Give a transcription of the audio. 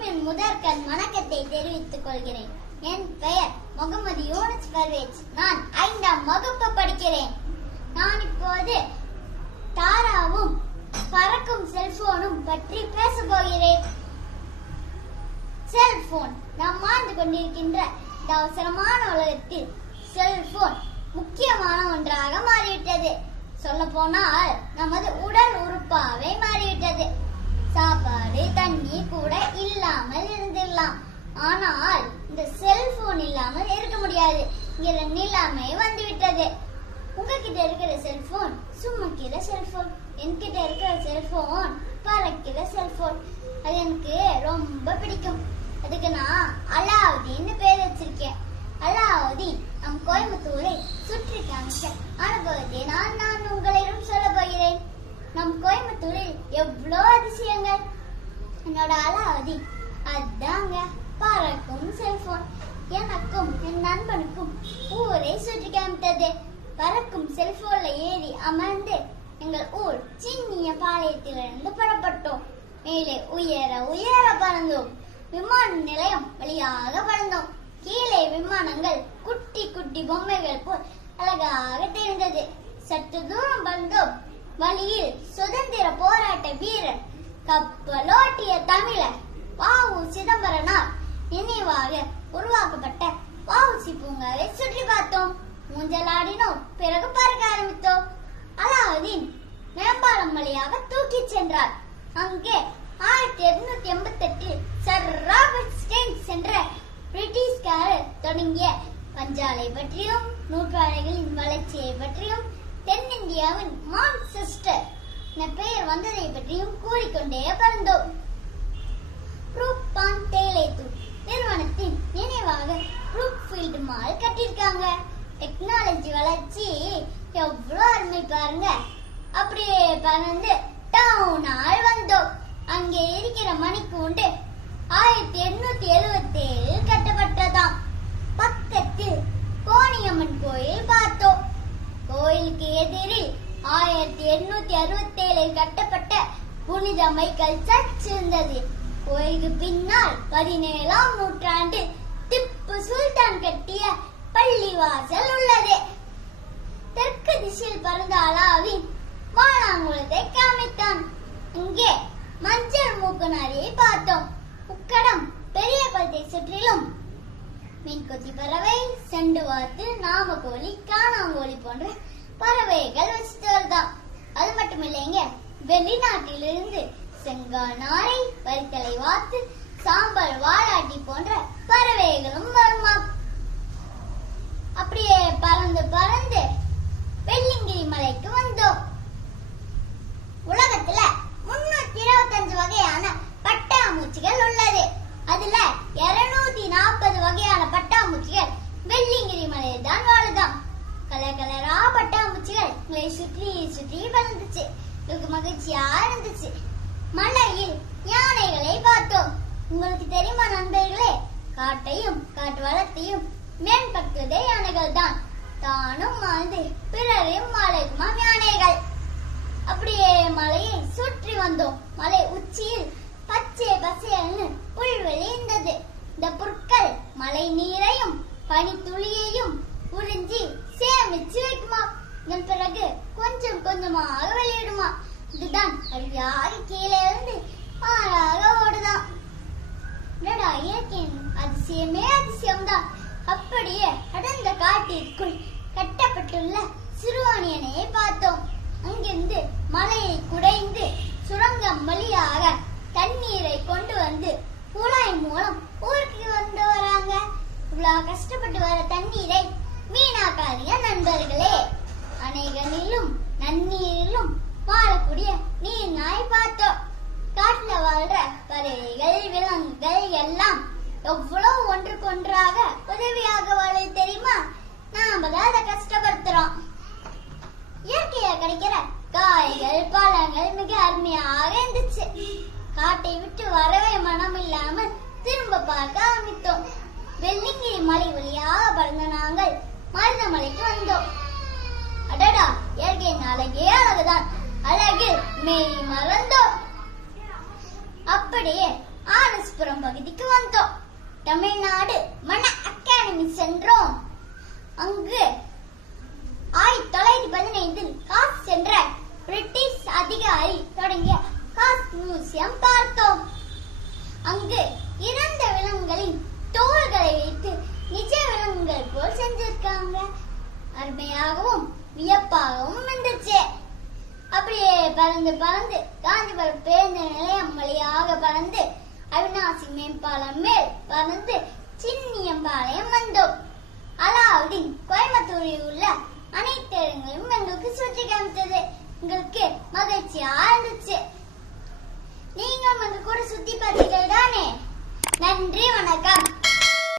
அனைவருக்கும் என் முதற்கண் வணக்கத்தை தெரிவித்துக் கொள்கிறேன். என் பெயர் முகமது யூனுஸ் பர்வேஸ். நான் 5ஆம் வகுப்பு படிக்கிறேன். நான் இப்போது தாராவும் பறக்கும் செல்போனும் பற்றி பேச போகிறேன். செல்போன் நாம் வாழ்ந்து கொண்டிருக்கின்ற இந்த அவசரமான உலகத்தில் செல்போன் முக்கியமான ஒன்றாக மாறிவிட்டது. சொல்ல போனால் நமது உடல் உறுப்பாவே மாறிவிட்டது. சாப்பாடு தண்ணி கூட இல்லாமல் இருந்துடலாம், ஆனால் இந்த செல்போன் இல்லாமல் இருக்க முடியாது. இங்க நிலைமை வந்துவிட்டது. உங்ககிட்ட இருக்கிற செல்போன் சும்மாக்கிற செல்போன், என்கிட்ட இருக்கிற செல்போன் பறக்கிற செல்போன். அது எனக்கு ரொம்ப பிடிக்கும். அதுக்கு நான் அலாவுதீன் பேர் வச்சிருக்கேன். அலாவுதீன் நம் கோயம்புத்தூரை சுற்றி காமிக்க அனுபவத்தை நான் உங்களிடம் சொல்ல போகிறேன். நம் கோயம்புத்தூரில் எவ்வளோ அதிசயங்கள். என்னோட அலாவுதீன் அதாங்க பறக்கும் செல்போன். எனக்கும் என் நண்பனுக்கும் ஊரை சுற்றி காமித்தது. பறக்கும் செல்போன்ல ஏறி அமர்ந்து எங்கள் ஊர் சின்னிய பாளையத்திலிருந்து புறப்பட்டோம். மேலே உயர உயர பறந்தோம். விமான நிலையம் வழியாக பறந்தோம். கீழே விமானங்கள் குட்டி குட்டி பொம்மைகள் போல் அழகாக தெரிந்தது. சற்று தூரம் பறந்தோம். வழியில் சுதந்திர போராட்ட வீரர், கப்பலோட்டிய தமிழர் வ.உ. சிதம்பரனார் நினைவாக உருவாக்கப்பட்ட வ.உ.சி. பூங்காவை சுற்றி பார்த்தோம். ஊஞ்சலாடினோம். பிறகு பறக்க ஆரம்பித்தோம். அலாவுதீன் மேம்பாலம் வழியாக தூக்கிச் சென்றார். அங்கே 1888 சர் ராபர்ட் ஸ்டென்ஸ் என்ற பிரிட்டிஷ்காரர் தொடங்கிய பஞ்சாலை பற்றியும் நூற்றாடைகளின் வளர்ச்சியை பற்றியும் தென்னிந்தியாவின் மான்செஸ்டர் என பெயர் வந்ததை பற்றியும் கூறிக்கொண்டே பறந்தோம். ப்ரூக்பான் தேயிலைத்தூள் நிறுவனத்தின் நினைவாக ப்ரூக்ஃபீல்ட் மால் கட்டியிருக்காங்க. டெக்னாலஜி வளர்ச்சி எவ்வளவு அருமை பாருங்க. அப்படியே பறந்து டவுனால் வந்தோம். அங்கே இருக்கிற மணிக்கூண்டு 1877 கட்டப்பட்டதாம். பக்கத்தில் கோணியம்மன் கோயில் பார்த்தோம். கோயிலுக்கு எதிரில் 1867 கட்டப்பட்ட புனித மைக்கேல் சர்ச் இருந்தது. கோயிலுக்கு பின்னால் 17ஆம் நூற்றாண்டு திப்பு சுல்தான் கட்டிய பள்ளிவாசல் உள்ளது. தெற்கு திசையில் பறந்த அலாவுதீன் வானாங்குளத்தை காமித்தான். இங்கே மஞ்சள் மூக்கு நாரியை பார்த்தோம். உக்கடம் பெரிய குளத்தை சுற்றிலும் மீன்கொத்தி பறவை, செண்டு வாத்து, நாமக்கோழி, காணாங்கோழி போன்ற பறவைகள் வச்சுட்டு வருதாம். அது மட்டும் இல்லைங்க, வெளிநாட்டிலிருந்து செங்கால் நாரை, வரித்தலை வாத்து, சாம்பல் வாலாட்டி போன்ற பறவைகளும் வருமா. அப்படியே பறந்து பறந்து வெள்ளிங்கிரி மலைக்கு வந்தோம். உலகத்துல 325 வகையான பட்டாம்பூச்சிகள் உள்ளது. அதுல 240 வகையான பட்டாம்பூச்சிகள் வெள்ளிங்கிரி மலையில் தான் வாழுதாம். கலர் கலரா பட்டாம்பூச்சிகள் உங்களை சுற்றி சுற்றி பறந்துச்சு. எனக்கு மகிழ்ச்சியா இருந்துச்சு. மலையில் யானைகளை பார்த்தோம். உங்களுக்கு தெரியுமா நண்பர்களே, காட்டையும் காட்டு வளத்தையும் மேம்படுத்துவதே யானைகள் தான். தானும் வாழ்ந்து பிறரையும் வாழுமா யானைகள். அப்படியே மலையை சுற்றி வந்தோம். மலை உச்சியில் பச்சை பசையல்னு புல்வெளி இருந்தது. இந்த புற்கள் மழை நீரையும் பனித்துளியையும் உறிஞ்சி சேமிச்சு வைக்குமா. இதன் பிறகு கொஞ்சம் கொஞ்சமாக வெளியிடுமா. இதுதான் அழியாக கீழே இருந்து ஆறாக ஓடுதான். இயற்கையின் அதிசயமே அதிசயம்தான். அப்படியே அடர்ந்த காட்டிற்குள் கட்டப்பட்டுள்ள சிறுவாணியனை பார்த்தோம். அங்கிருந்து மலையை குடைந்து சுரங்கம் வழியாக தண்ணீரை கொண்டு வந்து குழாய் மூலம் ஊருக்கு கொண்டு வராங்க. இவ்வளவு கஷ்டப்பட்டு வர தண்ணீரை வீணாக்காதீங்க நண்பர்களே. அணைகளிலும் நன்னீரிலும் வாழக்கூடிய நீர் நாய் பார்த்தோம். காட்டுல வாழ்ற பறவைகள், விலங்குகள் எல்லாம் எவ்வளவு ஒன்றுக்கொன்றாக உதவியாக வாழ தெரியுமா. நாம தான் அதை கஷ்டப்படுத்துறோம். இயற்கையா கிடைக்கிற காய்கள் பழங்கள் மிக அருமையாக இருந்துச்சு. காட்டை விட்டு வரவே மனம் இல்லாமல் திரும்ப பார்க்க ஆரம்பித்தோம். வெள்ளிங்கிரி மலை வழியாக பறந்த நாங்கள் மருதமலைக்கு வந்தோம். அடடா, இயற்கையின் அழகே அழகுதான். அழகு மெய் மறந்தோம். அப்படியே ஆனஸ்புரம் பகுதிக்கு வந்தோம். தமிழ்நாடு மன அகாடமி சென்றோம். அங்கு 1915 காஸ் சென்ற பிரிட்டிஷ் அதிகாரி தொடங்கிய காஸ் மியூசியம் பார்த்தோம். அங்கு இறந்த விலங்குகளின் தோள்களை வைத்து நிஜ விலங்குகள் போல் செஞ்சிருக்காங்க. அருமையாகவும் வியப்பாகவும் இருந்துச்சு. அப்படியே பறந்து பறந்து காஞ்சிபுரம் பேருந்து நிலையம் வழியாக பறந்து அவிநாசி மேம்பாலம் மேல் பறந்து சின்னியம்பாளையம் வந்தோம். அலாவுதீன் கோயம்புத்தூரில் உள்ள அனைத்து இடங்களும் எங்களுக்கு சுற்றி காமித்தது. எங்களுக்கு மகிழ்ச்சியா இருந்துச்சு. நீங்களும் எங்க கூட சுத்தி பார்த்தீர்கள் தானே? நன்றி, வணக்கம்.